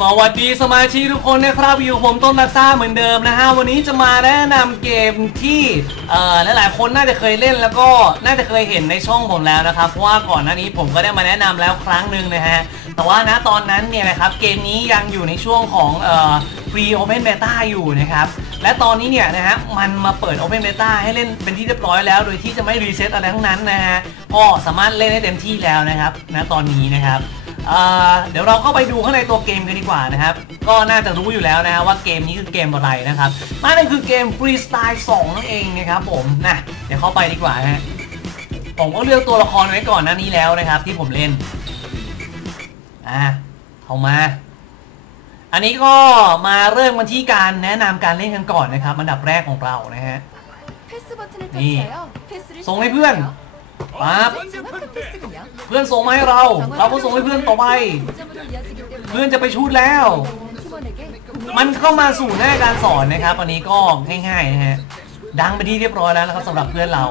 สวัสดีสมาชิกทุกคนนะครับอยู่ผมต้นรักซ่าเหมือนเดิมนะฮะวันนี้จะมาแนะนำเกมที่เอ่อหลายๆคนน่าจะเคยเล่นแล้วก็น่าจะเคยเห็นในช่องผมแล้วนะครับเพราะว่าก่อนหน้านี้ผมก็ได้มาแนะนำแล้วครั้งหนึ่งนะฮะแต่ว่านะตอนนั้นเนี่ยนะครับเกมนี้ยังอยู่ในช่วงของเอ่อ Free Open Beta อยู่นะครับและตอนนี้เนี่ยนะฮะมันมาเปิด Open Beta ให้เล่นเป็นที่เรียบร้อยแล้ว โดยที่จะไม่รีเซ็ตอะไรทั้งนั้นนะฮะก็สามารถเล่นได้เต็มที่แล้วนะครับณตอนนี้นะครับ เดี๋ยวเราเข้าไปดูข้างในตัวเกมกันดีกว่านะครับ ก็น่าจะรู้อยู่แล้วนะว่าเกมนี้คือเกมอะไรนะครับมันั่นคือเกม Freestyle 2 นั่นเองนะครับผมนะเดี๋ยวเข้าไปดีกว่าฮะผมก็เลือกตัวละครไว้ก่อนหน้านี้แล้วนะครับ ที่ผมเล่นอะเข้ามา อันนี้ก็มาเริ่มกัที่การแนะนำการเล่นกันก่อนนะครับอันดับแรกของเรานะฮะนี่ส่งให้เพื่อน ปั๊บเพื่อนส่งมาให้เรา เราก็ส่งให้เพื่อนต่อไป เพื่อนจะไปชูดแล้ว มันเข้ามาสู่หน้าการสอนนะครับ อันนี้ก็ง่ายๆนะฮะดังไปที่เรียบร้อยแล้วนะครับสำหรับเพื่อนเรา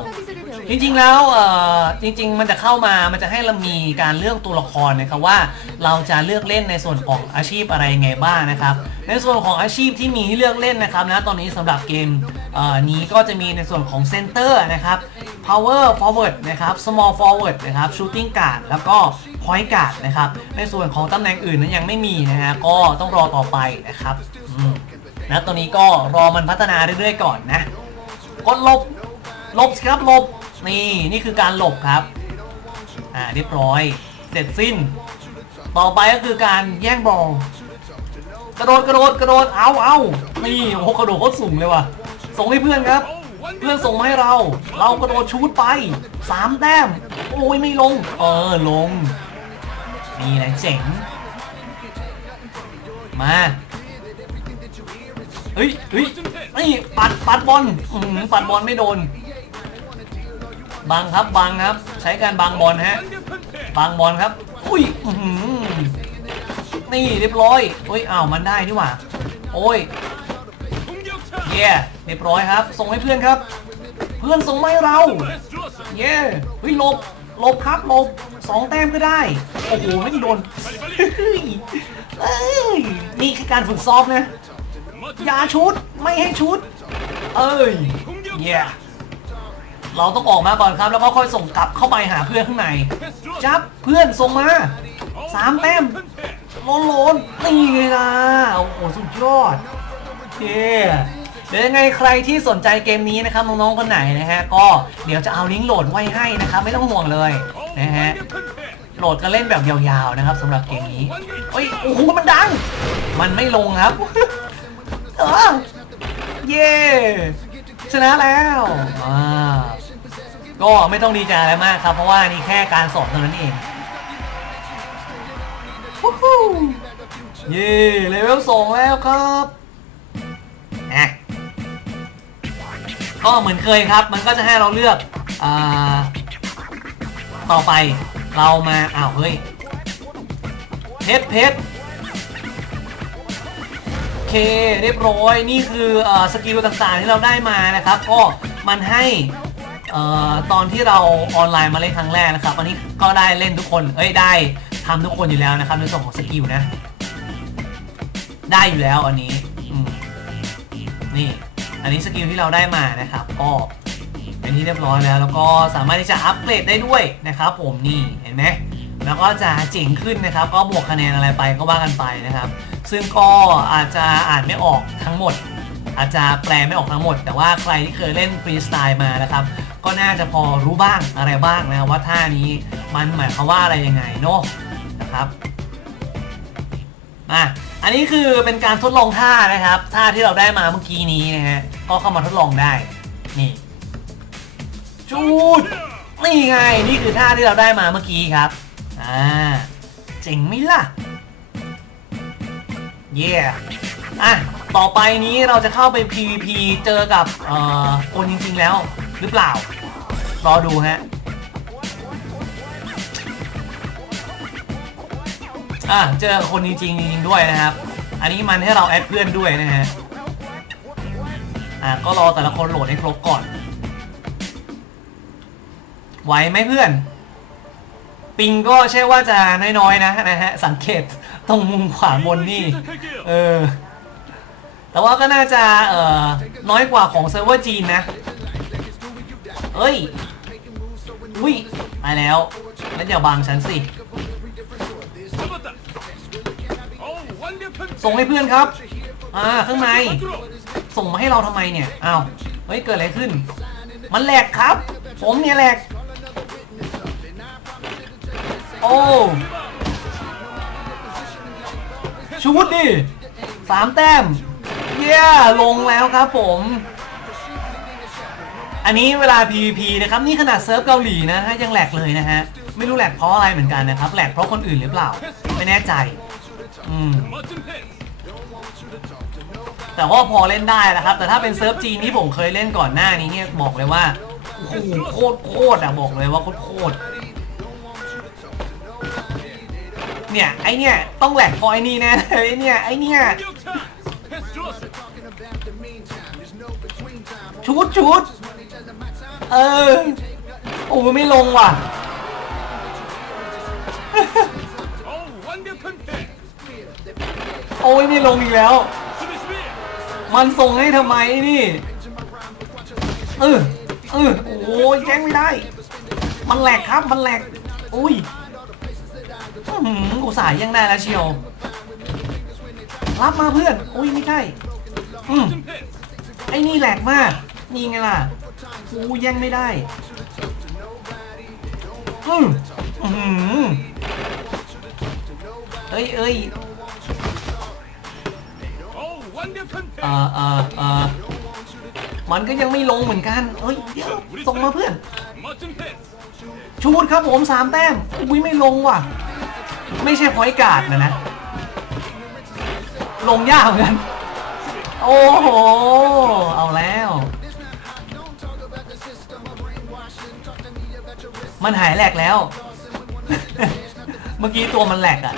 จริงๆแล้วเออจริง ๆ มันจะเข้ามามันจะให้เรามีการเลือกตัวละครนะครับว่าเราจะเลือกเล่นในส่วนของอาชีพอะไรไงบ้างนะครับ ในส่วนของอาชีพที่มีให้เลือกเล่นนะครับนะตอนนี้สำหรับเกมเออนี้ก็จะมีในส่วนของเซนเตอร์นะครับ power forward นะครับ small forward นะครับ shooting guard แล้วก็ point guard นะครับ ในส่วนของตำแหน่งอื่นนั้นยังไม่มีนะฮะก็ต้องรอต่อไปนะครับนะตอนนี้ก็รอมันพัฒนาเรื่อยๆก่อนนะกดลบลบครับลบ นี่นี่คือการหลบครับ อ่าเรียบร้อย เสร็จสิ้น ต่อไปก็คือการแย่งบอลกระโดดกระโดดกระโดดเอาเอานี่โอ้โหกระโดดโคตรสูงเลยว่ะ ส่งให้เพื่อนครับ เพื่อนส่งมาให้เรา เรากระโดดชูดไปสามแต้ม โอ้ยไม่ลง เออลง นี่แหละเจ๋ง มาเฮ้ยเฮ้ยนี่ปัดปัดบอลปัดบอลไม่โดน บังครับบังครับ ใช้การบังบอลฮะบังบอลครับ อุ้ยนี่เรียบร้อยเฮ้ยอ้าวมันได้นี่หว่า โอ้ยเย่เรียบร้อยครับ ส่งให้เพื่อนครับ เพื่อนส่งมาให้เราเย่เฮ้ยลบลบครับลบสองแต้มก็ได้ โอ้โหไม่โดนเฮ้ยเอ้ยนี่คือการฝึกซ้อมนะ อย่าชุดไม่ให้ชุด เอ้ยเย่ เราต้องออกมาก่อนครับ แล้วก็ค่อยส่งกลับเข้าไปหาเพื่อนข้างในจับเพื่อนส่งมาสามแต้มโลนโลนนี่ไงล่ะโอ้โหสุดยอดเย้เดี๋ยวยังไงใครที่สนใจเกมนี้นะครับน้องๆคนไหนนะฮะก็เดี๋ยวจะเอาลิงก์โหลดไว้ให้นะครับไม่ต้องห่วงเลยนะฮะโหลดกันเล่นแบบยาวๆนะครับสำหรับเกมนี้เฮ้ยโอ้โหมันดัง มันไม่ลงครับเออเย้ชนะแล้วอ่า ก็ไม่ต้องดีใจอะไรมากครับ เพราะว่านี่แค่การสอนเท่านั้นเองวู้ฮู้เย้เลเวลสองแล้วครับอะก็เหมือนเคยครับ มันก็จะให้เราเลือกอ่าต่อไปเรามาอ้าวเฮ้ยเพชรเพชรเคเรียบร้อยนี่คืออสกิลต่างๆที่เราได้มานะครับ ก็มันให้ เอ่อตอนที่เราออนไลน์มาเล่นครั้งแรกนะครับอันนี้ก็ได้เล่นทุกคน เอ้ยได้ทำทุกคนอยู่แล้วนะครับในส่วนของสกิลนะ ได้อยู่แล้วอันนี้นี่ อันนี้สกิลที่เราได้มานะครับ ก็เป็นที่เรียบร้อยแล้ว แล้วก็สามารถที่จะอัปเกรดได้ด้วยนะครับผมนี่เห็นไหมแล้วก็จะเจ๋งขึ้นนะครับ ก็บวกคะแนนอะไรไปก็ว่ากันไปนะครับ ซึ่งก็อาจจะอ่านไม่ออกทั้งหมด อาจจะแปลไม่ออกทั้งหมด แต่ว่าใครที่เคยเล่นฟรีสไตล์มานะครับ ก็น่าจะพอรู้บ้างอะไรบ้างนะว่าท่านี้มันหมายความว่าอะไรยังไงเนาะนะครับอะอันนี้คือเป็นการทดลองท่านะครับ ท่าที่เราได้มาเมื่อกี้นี้นะฮะก็เข้ามาทดลองได้ นี่จูดนี่ไงนี่คือท่าที่เราได้มาเมื่อกี้ครับอ่าเจ๋งไหมล่ะเย่อะ ต่อไปนี้เราจะเข้าไป PVP เจอกับคนจริง ๆ แล้วหรือเปล่า รอดูฮะอะเจอคนจริงๆจริงด้วยนะครับ อันนี้มันให้เราแอดเพื่อนด้วยนะฮะอะก็รอแต่ละคนโหลดให้ครบก่อน ไหวไหมเพื่อนปปิงก็ใช่ว่าจะน้อยๆนะนะฮะ สังเกตตรงมุมขวาบนนี่ เออ แต่ว่าก็น่าจะเอ่อน้อยกว่าของเซิร์ฟเวอร์จีนนะเอ้ยอุ้ยมาแล้วแล้วอย่าบังฉันสิส่งให้เพื่อนครับ อ่า ข้างใน ส่งมาให้เราทำไมเนี่ย อ้าว เฮ้ย เกิดอะไรขึ้น มันแหลกครับ ผมเนี่ยแหลก โอ้ ชุดดิสามแต้ม หี้ยลงแล้วครับผม อันนี้เวลา PVP นะครับนี่ขนาดเซิร์ฟเกาหลีนะฮะยังแหลกเลยนะฮะไม่รู้แหลกเพราะอะไรเหมือนกันนะครับแหลกเพราะคนอื่นหรือเปล่า ไม่แน่ใจอืมแต่ว่าพอเล่นได้นะครับ แต่ถ้าเป็นเซิร์ฟจีนที่ผมเคยเล่นก่อนหน้านี้เนี่ยบอกเลยว่าโหโคตรโคตรอะบอกเลยว่าโคตรโคตรเนี่ยไอเนี่ยต้องแหลกพอไอนี่แน่เลยเนี่ยไอเนี่ย ชุดชุดเออ โอ้ไม่ลงว่ะ โอ้ยไม่ลงอีกแล้ว มันส่งให้ทำไมนี่เออเออโอ้ยแจ้งไม่ได้ มันแหลกครับมันแหลกอุ้ยอืมอุสายยังได้แล้วเชียว รับมาเพื่อน อุ้ยไม่ใช่ ไอ้นี่แหลกมาก นี่ไงล่ะ กูแย่งไม่ได้อืมเฮ้ยเอ้ยเออเออเออมันก็ยังไม่ลงเหมือนกันเฮ้ยเดี๋ยวส่งมาเพื่อน ชูดครับผมสามแต้มอุ้ยไม่ลงว่ะ ไม่ใช่พอยกาดนะนะ ลงยากเหมือนกัน โอ้โห เอาแล้ว มันหายแหลกแล้ว เมื่อกี้ตัวมันแหลกอะ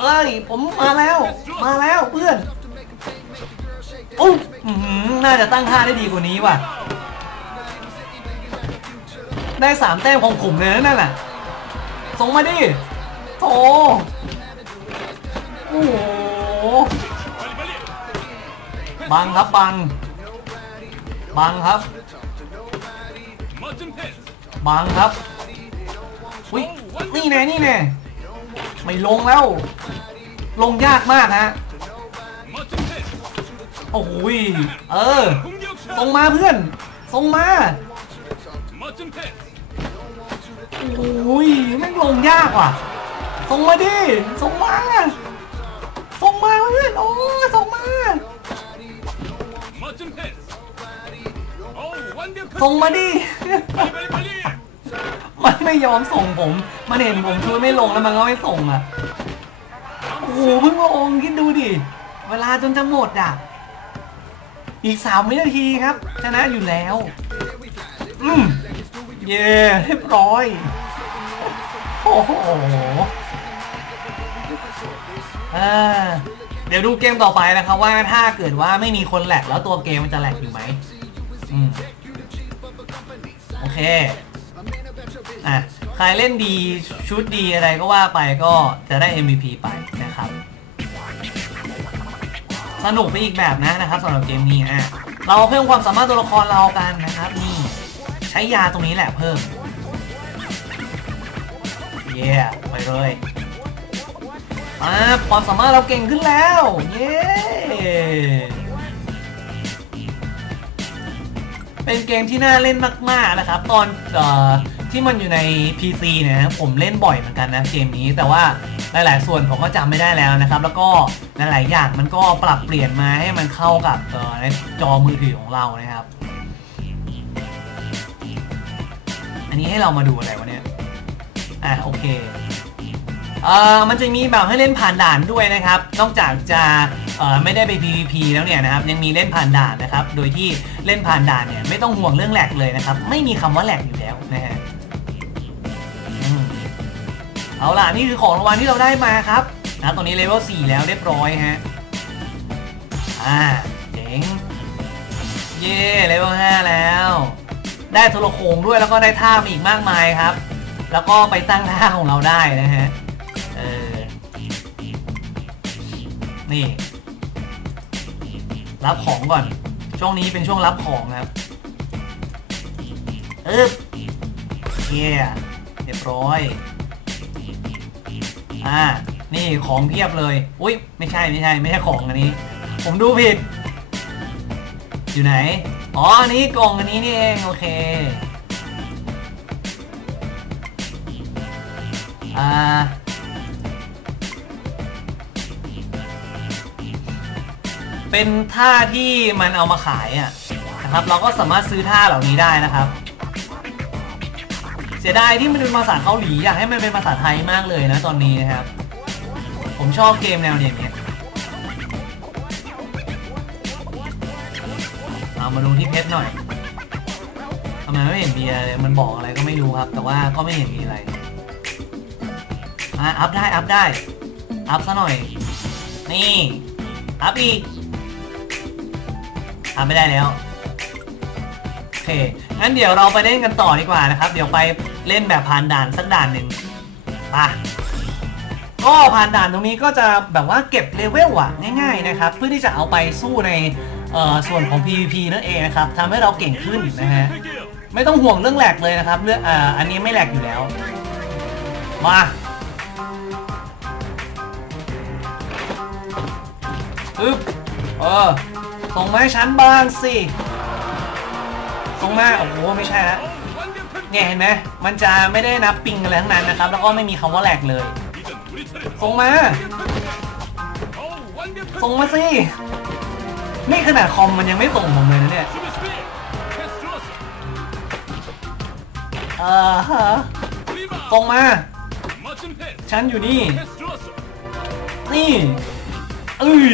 เอ้ย ผมมาแล้ว มาแล้วเพื่อนโอ้น่าจะตั้งท่าได้ดีกว่านี้ว่ะ ได้สามแต้มของขุมเลยนั่นแหละส่งมาดิโถโอ้ บังครับบัง บังครับ บังครับอุ้ยนี่แน่นี่แน่ไม่ลงแล้ว ลงยากมากฮะโอ้โหเออส่งมาเพื่อนส่งมาโอ้ยไม่ลงยากว่ะส่งมาดิส่งมาส่งมาเพื่อนโอ้ส่งมา ส่งมาดิ มันไม่ยอมส่งผม มันเห็นผมช่วยไม่ลงแล้วมันก็ไม่ส่งอะ โอ้โหมึงมาองคิดดูดิ เวลาจนจะหมดอะ อีกสามวินาทีครับ ชนะอยู่แล้ว อืมเย่เรียบร้อย โอ้โหอ่าเดี๋ยวดูเกมต่อไปนะครับว่าถ้าเกิดว่าไม่มีคนแหลกแล้วตัวเกมมันจะแหลกอยู่ไหมอืม เค อะ ใครเล่นดีชุดดีอะไรก็ว่าไปก็จะได้ MVP ไปนะครับ สนุกไปอีกแบบนะนะครับสำหรับเกมนี้อะ เราเพิ่มความสามารถตัวละครเรากันนะครับนี่ใช้ยาตรงนี้แหละเพิ่ม เย้ไปเลยอ่าความสามารถเราเก่งขึ้นแล้ว เย้ เป็นเกมที่น่าเล่นมาก ๆนะครับ ตอนเออที่มันอยู่ใน PC เนี่ยนะผมเล่นบ่อยเหมือนกันนะเกมนี้แต่ว่าหลาย ๆ ส่วนผมก็จำไม่ได้แล้วนะครับ แล้วก็หลายๆอย่างมันก็ปรับเปลี่ยนมาให้มันเข้ากับเอ่อในจอมือถือของเรานะครับ อันนี้ให้เรามาดูอะไรวะเนี่ยอะโอเคเอ่อมันจะมีแบบให้เล่นผ่านด่านด้วยนะครับ นอกจากจะ ไม่ได้ไป PVP แล้วเนี่ยนะครับยังมีเล่นผ่านด่านนะครับ โดยที่เล่นผ่านด่านเนี่ยไม่ต้องห่วงเรื่องแหลกเลยนะครับ ไม่มีคำว่าแหลกอยู่แล้วนะฮะเอาล่ะนี่คือของรางวัลที่เราได้มาครับนะตอนนี้เลเวล4แล้วเรียบร้อยฮะอ่าเจ๋งเย่เลเวล5แล้ว ได้โทรโขงด้วยแล้วก็ได้ท่ามาอีกมากมายครับ แล้วก็ไปตั้งท่าของเราได้นะฮะเออนี่ รับของก่อน ช่วงนี้เป็นช่วงรับของครับเอ๊บเฮียเรียบร้อย อ่า นี่ของเพียบเลย อุ้ยไม่ใช่ไม่ใช่ไม่ใช่ของอันนี้ ผมดูผิด อยู่ไหน อ๋ออันนี้กล่องอันนี้นี่เอง โอเค อ่า เป็นท่าที่มันเอามาขายอะนะครับเราก็สามารถซื้อท่าเหล่านี้ได้นะครับ เสียดายที่มันเป็นภาษาเกาหลีอยากให้มันเป็นภาษาไทยมากเลยนะตอนนี้นะครับ ผมชอบเกมแนวอย่างเนี้ยเอามาดูที่เพชรหน่อยทำไมไม่เห็นมีอะไรเลยมันบอกอะไรก็ไม่รู้ครับ แต่ว่าก็ไม่เห็นมีอะไรอะอัพได้อัพได้อัพซะหน่อย นี่อัพอีก อัพไม่ได้แล้วโอเคงั้นเดี๋ยวเราไปเล่นกันต่อดีกว่านะครับ เดี๋ยวไปเล่นแบบผ่านด่านสักด่านหนึ่งไปก็ผ่านด่านตรงนี้ก็จะแบบว่าเก็บเลเวลอะง่ายๆนะครับ เพื่อที่จะเอาไปสู้ในส่วนของ PVP นั่นเองนะครับทำให้เราเก่งขึ้นนะฮะไม่ต้องห่วงเรื่องแหลกเลยนะครับเรื่องอ,อันนี้ไม่แหลกอยู่แล้ว มาอึ๊บเออ ส่งมาให้ฉันบ้างสิส่งมาโอ้โหไม่ใช่ละเนี่ยเห็นไหมมันจะไม่ได้นับปิงอะไรทั้งนั้นนะครับ แล้วก็ไม่มีคำว่าแหลกเลยส่งมาส่งมาสินี่ขนาดคอมมันยังไม่ส่งผมเลยนะเนี่ยเออฮะส่งมา ฉันอยู่นี่ นี่เอ้ย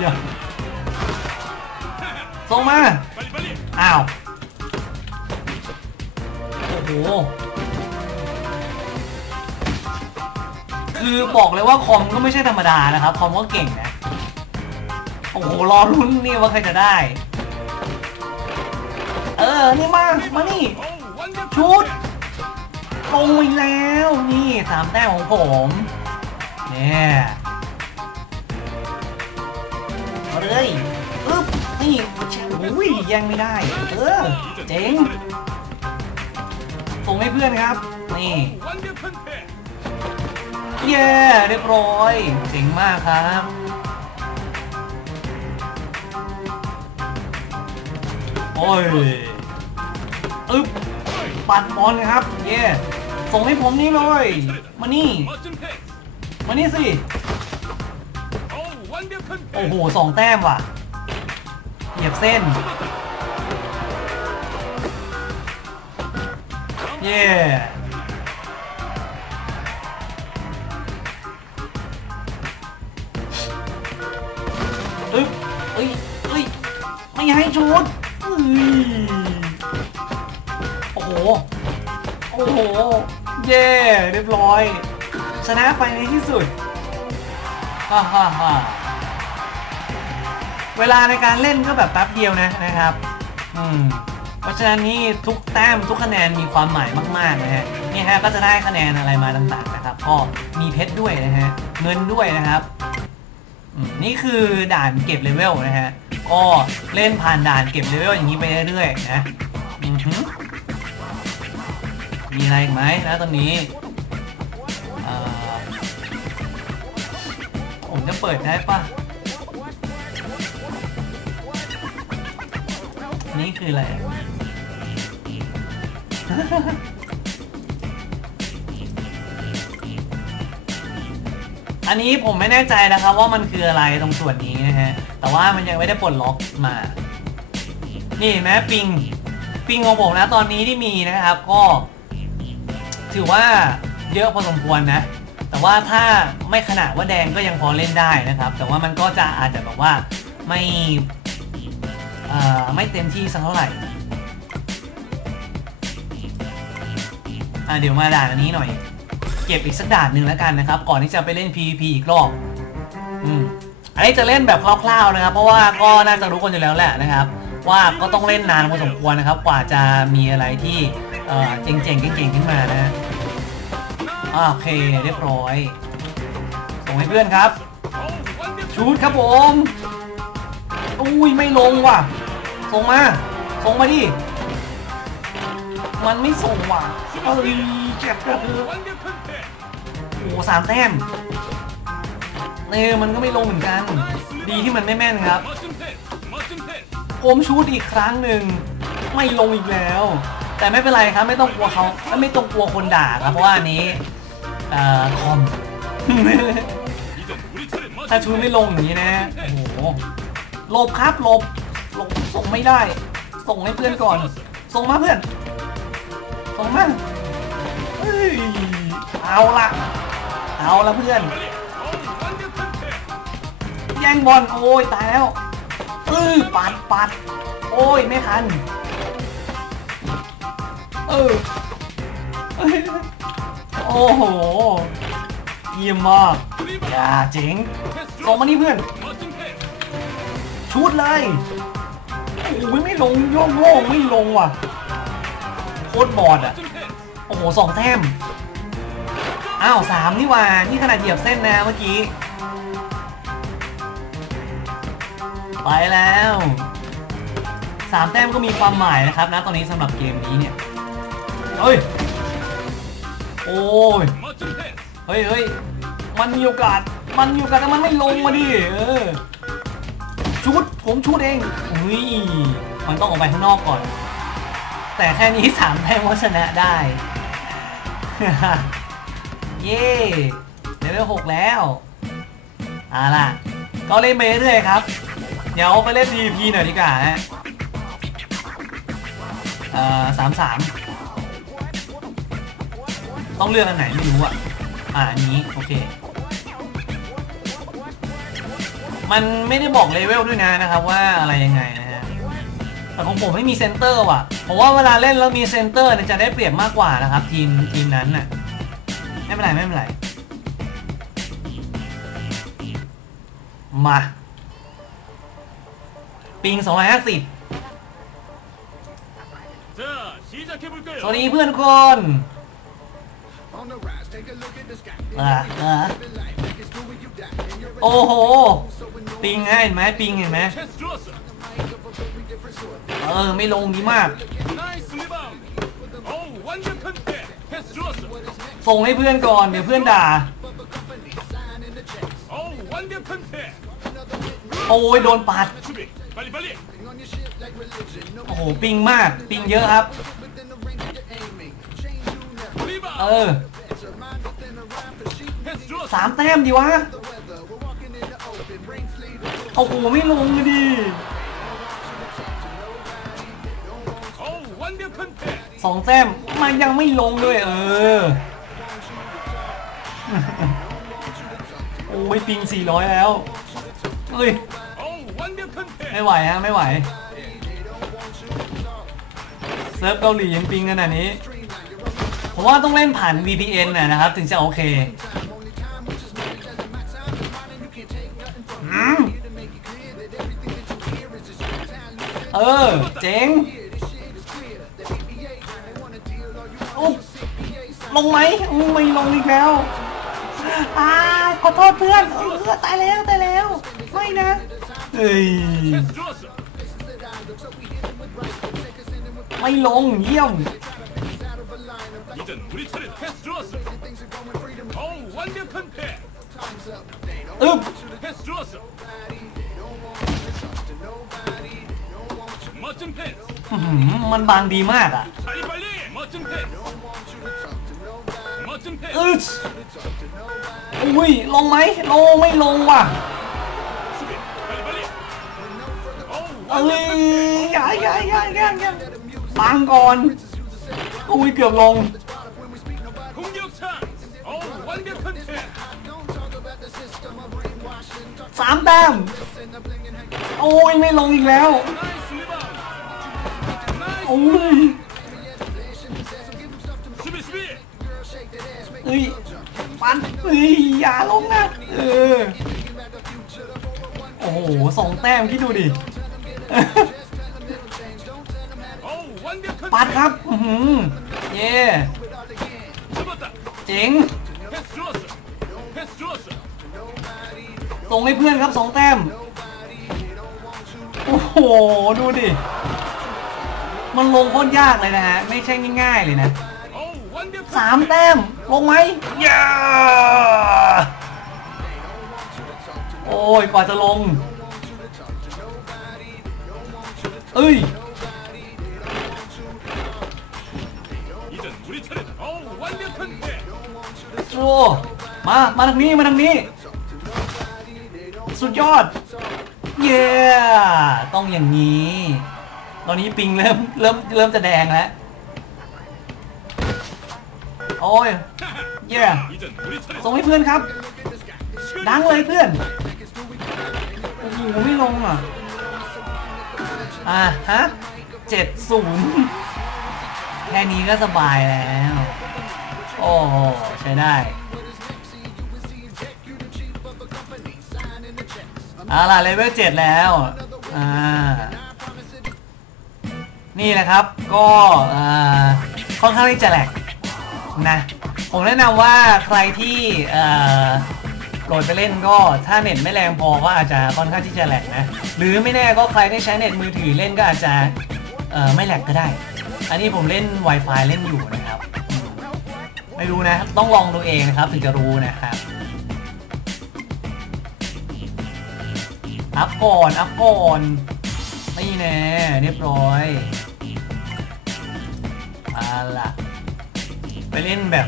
อย่า ส่งมา อ้าว โอ้โห คือบอกเลยว่าคอมก็ไม่ใช่ธรรมดานะครับ คอมก็เก่งนะ โอ้โห รอรุ้นนี่ว่าใครจะได้ เออ นี่มา มานี่ ชุดลงไปแล้ว นี่สามแต้มของผม เนี่ย เอาเลย นี่อุ้ยแยังไม่ได้ เออ เจ๋งส่งให้เพื่อนครับ นี่ เย้ เรียบร้อย เจ๋งมากครับโอ้ยอึ๊บปัดบอลครับ เย่ส่งให้ผมนี่เลย มานี่ มานี่สิ โอ้โหสองแต้มว่ะ เหยียบเส้น เย่อึ๊บเอ้ยเอ้ย ไม่ให้ชุดโอ้โห โอ้โห เย่เรียบร้อย ชนะไปในที่สุด ฮ่าฮ่าฮ่า เวลาในการเล่นก็แบบแป๊บเดียวนะนะครับ อืม เพราะฉะนั้นนี่ทุกแต้มทุกคะแนนมีความหมายมากๆนะฮะนี่ฮะก็จะได้คะแนนอะไรมาต่างๆนะครับ ก็มีเพชรด้วยนะฮะเงินด้วยนะครับอืมนี่คือด่านเก็บเลเวลนะฮะก็เล่นผ่านด่านเก็บเลเวลอย่างนี้ไปเรื่อยๆนะอือหือมีอะไรอีกไหมนะตอนนี้อ่อผมจะเปิดได้ปะ นี่คืออะไร อันนี้ผมไม่แน่ใจนะครับว่ามันคืออะไรตรงส่วนนี้นะฮะ แต่ว่ามันยังไม่ได้ปลดล็อกมา นี่เห็นไหมปิง ปิงของผมนะตอนนี้ที่มีนะครับ ก็ ถือว่าเยอะพอสมควรนะ แต่ว่าถ้าไม่ขนาดว่าแดงก็ยังพอเล่นได้นะครับ แต่ว่ามันก็จะอาจจะแบบว่าไม่ ไม่เต็มที่สักเท่าไหร่เดี๋ยวมาด่านอันนี้หน่อย เก็บอีกสักด่านหนึ่งแล้วกันนะครับ ก่อนที่จะไปเล่น PVP อีกรอบอืมอันนี้จะเล่นแบบคร่าวๆนะครับ เพราะว่าก็น่าจะรู้กันอยู่แล้วแหละนะครับ ว่าก็ต้องเล่นนานพอสมควรนะครับ กว่าจะมีอะไรที่เจ๋งๆเก่งๆขึ้นมานะโอเคเรียบร้อยส่งให้เพื่อนครับ ชูดครับผมอุ้ยไม่ลงว่ะ ส่งมา ส่งมาดิ มันไม่ส่งว่ะเอ้ยเจ็บกระพือโอ้สามแต้มเออมันก็ไม่ลงเหมือนกัน ดีที่มันไม่แม่นครับ ผมชูดอีกครั้งหนึ่ง ไม่ลงอีกแล้ว แต่ไม่เป็นไรครับ ไม่ต้องกลัวเขาไม่ต้องกลัวคนด่าครับ เพราะว่านี้เอ่อคอมถ้าชูไม่ลงอย่างนี้นะ โอ้โห หลบครับหลบ ลงส่งไม่ได้ ส่งให้เพื่อนก่อน ส่งมาเพื่อน ส่งมาเฮ้ยเอาละเอาละเพื่อน แย่งบอลโอ้ยตายแล้วเอ้ยปัดปัดโอ้ยไม่ทันเออโอ้โหเยี่ยมมากอย่าเจ๋งส่งมานี่เพื่อน ชุดเลย โอ้ยไม่ลงโล่งโล่งไม่ลงว่ะโคตรบอดอะ โอ้โหสองแทมอ้าวสามนี่ว่า นี่ขนาดเหยียบเส้นนะเมื่อกี้ ไปแล้วสามแทมก็มีความหมายนะครับนะตอนนี้สำหรับเกมนี้เนี่ยเฮ้ย โอ้ย เฮ้ยเฮ้ยมันมีโอกาส มันมีโอกาสแต่มันไม่ลงมาดิ เออ ชุดผมชุดเองอุ้ยมันต้องออกไปข้างนอกก่อน แต่แค่นี้สามแต้มก็ชนะได้ เย้เลเวลหกแล้วเอาล่ะ ก็เล่นไปเรื่อยครับ เดี๋ยวไปเล่น PVP หน่อยดีกว่าฮะเอ่อสามสามต้องเลือกอันไหนไม่รู้อะ อ่าอันนี้ โอเค มันไม่ได้บอกเลเวลด้วยนะนะครับว่าอะไรยังไงนะฮะแต่ของผมไม่มีเซนเตอร์ว่ะเพราะว่าเวลาเล่นแล้วมีเซนเตอร์เนี่ยจะได้เปรียบมากกว่านะครับ ทีมทีมนั้นน่ะไม่เป็นไรไม่เป็นไรมาปิง250สวัสดีเพื่อนคน โอ้โห ปิงให้เห็นไหมปิงเห็นไหมเออ ไม่ลงดีมาก ส่งให้เพื่อนก่อน เดี๋ยวเพื่อนด่า โอ้ยโดนปัด โอ้โห ปิงมาก ปิงเยอะครับ เออ สามแต้มดีวะโอ้โหไม่ลงเลยดีสองแต้มมันยังไม่ลงด้วยเออ โอ้ยปิงสี่ร้อยแล้วเฮ้ยไม่ไหวฮะไม่ไหว เซิร์ฟเกาหลียังปิงขนาดนี้ ผมว่าต้องเล่นผ่าน VPN นะครับ ถึงจะโอเค เออ เจ๋งลงไหมอู้ไม่ลงอีกแล้วอ่าขอโทษเพื่อนเออตายแล้วตายแล้วไม่นะเฮ้ยไม่ลงเยี่ยมอึ๊บ มันบางดีมากอะอึดอุ้ย ลงไหมลงไม่ลงว่ะเอ้ยยายยายยายยายบางก่อนอุ้ย เกือบลงสามแต้มโอ้ย ไม่ลงอีกแล้ว อุ้ยปันเยาลงนะโอ้โหสองแต้มคิดดูดิปัดครับอืมเย่เจ๋งส่งให้เพื่อนครับสองแต้ม โอ้โห ดูดิ มันลงโคตรยากเลยนะฮะ ไม่ใช่ง่ายๆเลยนะสามแต้มลงไหมย่าโอ้ยกว่าจะลง เอ้ยโอ้มา มาทางนี้ มาทางนี้ สุดยอด เย้ ต้องอย่างนี้ ตอนนี้ปิงเริ่มเริ่มเริ่มจะแดงแล้ว โอ้ย เย่ส่งให้เพื่อนครับ ดังเลยเพื่อน โอ้โหไม่ลงอะ อะฮะเจ็ดศูนย์แค่นี้ก็สบายแล้ว โอ้โหใช้ได้อ่าล่ะเลเวลเจ็ดแล้ว อ่า นี่แหละครับก็ค่อนข้างที่จะแหลกนะผมแนะนำว่าใครที่โหลดไปเล่นก็ถ้าเน็ตไม่แรงพอก็อาจจะค่อนข้างที่จะแหลกนะหรือไม่แน่ก็ใครที่ใช้เน็ตมือถือเล่นก็อาจจะไม่แหลกก็ได้ อันนี้ผมเล่น Wi-Fi เล่นอยู่นะครับ ไม่รู้นะ ต้องลองดูเองนะครับถึงจะรู้นะครับอัพก่อนอัพก่อนนี่แน่เรียบร้อย ล่ะ ไปเล่นแบบ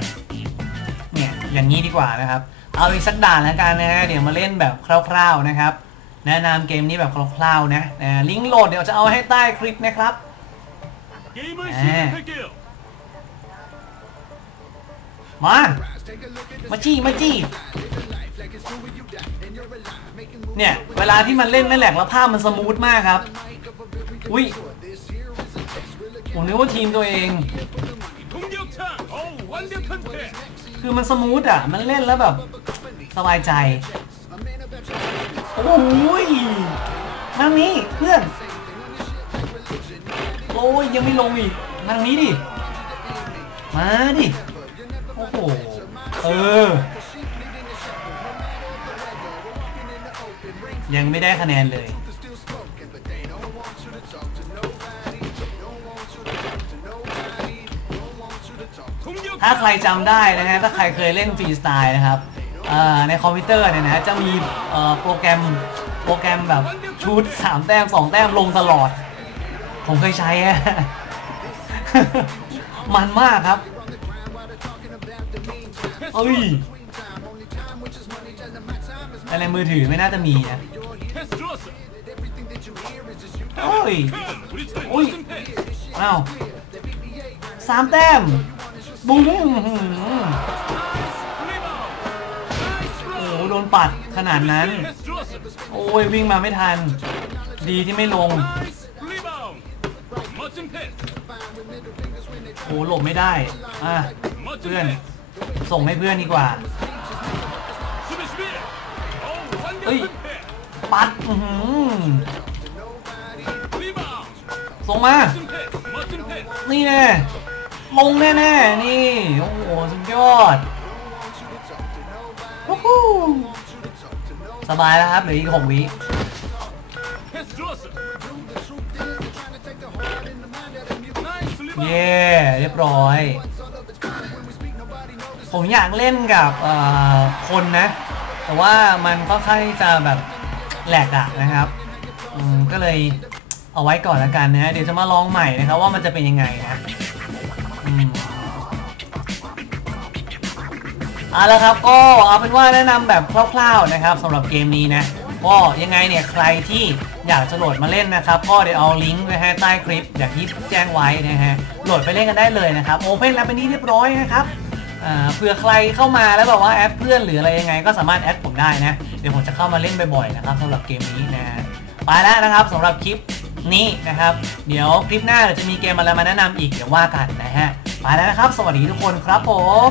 เนี่ย อย่างนี้ดีกว่านะครับ เอาอีกสักด่านแล้วกันนะฮะ เดี๋ยวมาเล่นแบบคร่าวๆนะครับ แนะนำเกมนี้แบบคร่าวๆนะนะลิงก์โหลดเดี๋ยวจะเอาให้ใต้คลิปนะครับมา มาจี้ มาจี้ เนี่ย เวลาที่มันเล่นนั่แหละแล้วภาพมันสมูทมากครับ อุ้ย ผมนึกว่าทีมตัวเอง คือมันสมูทอะ มันเล่นแล้วแบบ สบายใจ โอ้ยนางนี้เพื่อน โอ้ยยังไม่ลงอีกนางนี้ดิ มาดิ โอ้โห เออ ยังไม่ได้คะแนนเลย ถ้าใครจำได้นะฮะถ้าใครเคยเล่นฟรีสไตล์นะครับในคอมพิวเตอร์เนี่ยนะจะมีโปรแกรมโปรแกรมแบบชุด3แต้ม2แต้มลงตลอด ผมเคยใช้มันมากครับเอ้ยอะไรมือถือไม่น่าจะมีนะโอ้ย โอ้ย อ้าวสามแต้ม บุ้งโอ้โโดนปัดขนาดนั้น โอ้ยวิ่งมาไม่ทัน ดีที่ไม่ลง โอ้หลบไม่ได้ อะ เพื่อน ส่งให้เพื่อนดีกว่าเฮ้ย ปัดส่งมา นี่แน่ มงแน่ๆ นี่ โอ้โห สุดยอดสบายแล้วครับเหลืออีกหกวิเย่เรียบร้อย ผมอยากเล่นกับคนนะ แต่ว่ามันก็ค่อยข้จะแบบแหลกอะนะครับก็เลยเอาไว้ก่อนละกันนะเดี๋ยวจะมาลองใหม่นะครับว่ามันจะเป็นยังไงนะ เอาละครับก็เอาเป็นว่าแนะนำแบบคร่าวๆนะครับสำหรับเกมนี้นะก็ยังไงเนี่ยใครที่อยากจะโหลดมาเล่นนะครับก็เดี๋ยวเอาลิงก์ไว้ให้ใต้คลิปอย่างที่แจ้งไว้นะฮะโหลดไปเล่นกันได้เลยนะครับโอเพนแล้วเป็นที่เรียบร้อยนะครับอ่าเผื่อใครเข้ามาแล้วแบบว่าแอดเพื่อนหรืออะไรยังไง ก็สามารถแอดผมได้นะเดี๋ยวผมจะเข้ามาเล่นบ่อยๆนะครับสำหรับเกมนี้นะฮะไปแล้วนะครับสำหรับคลิปนี้นะครับ เดี๋ยวคลิปหน้าเราจะมีเกมอะไรมาแนะนำอีกเดี๋ยวว่ากันนะฮะ ไปแล้วนะครับ สวัสดีทุกคนครับผม